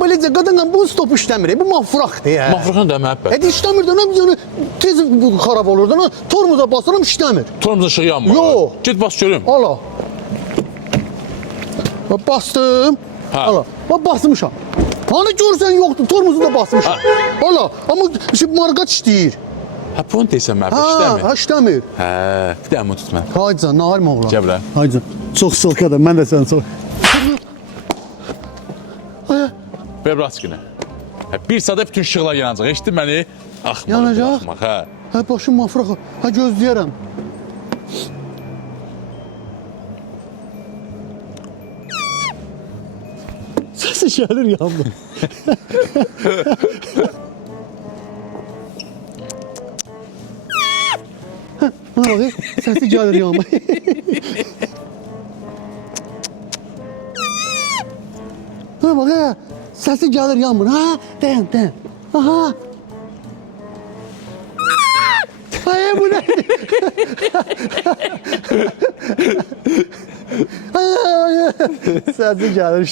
Böylece qadınla bu stop işləmir. Bu mafraqdır ya. Mafraqın da məhəbbət. İşləmir də, yəni tez bu xarab olur da, tormuza basıram işləmir. Tormuz ışığı yanmır. Yox. Get bas görüm. Ala. Bastım. Ha. Ala. Basmışam. Hani görsən yoxdur, tormuzu da basmışam. Ala. Amma şimdi marqaç işləyir. Ha, bunu deyirsən məhəbbət işləmir. Ha, işləmir. Hə, bir də əmə tut mən. Haycan, nahar mı oğlan? Gəl bura. Haycan. Çox sılqadır, mən də səni çox. Ver Braskini. Bir sadə bütün işıqlar yanacaq. Eşitdin məni? Axmaq. Yanacaq? Axmaq, hə. Hə, başım mafraq. Hə, gözləyərəm. Səsi gəlir yandı. Hə, bana bak, səsi gəlir yandı. Hə, bak, hə, səsi gəlir yanmır. Ha, dayan, dayan. Aha. Ay, bu nədir? Ay, ay, ay. Səsi gəlir.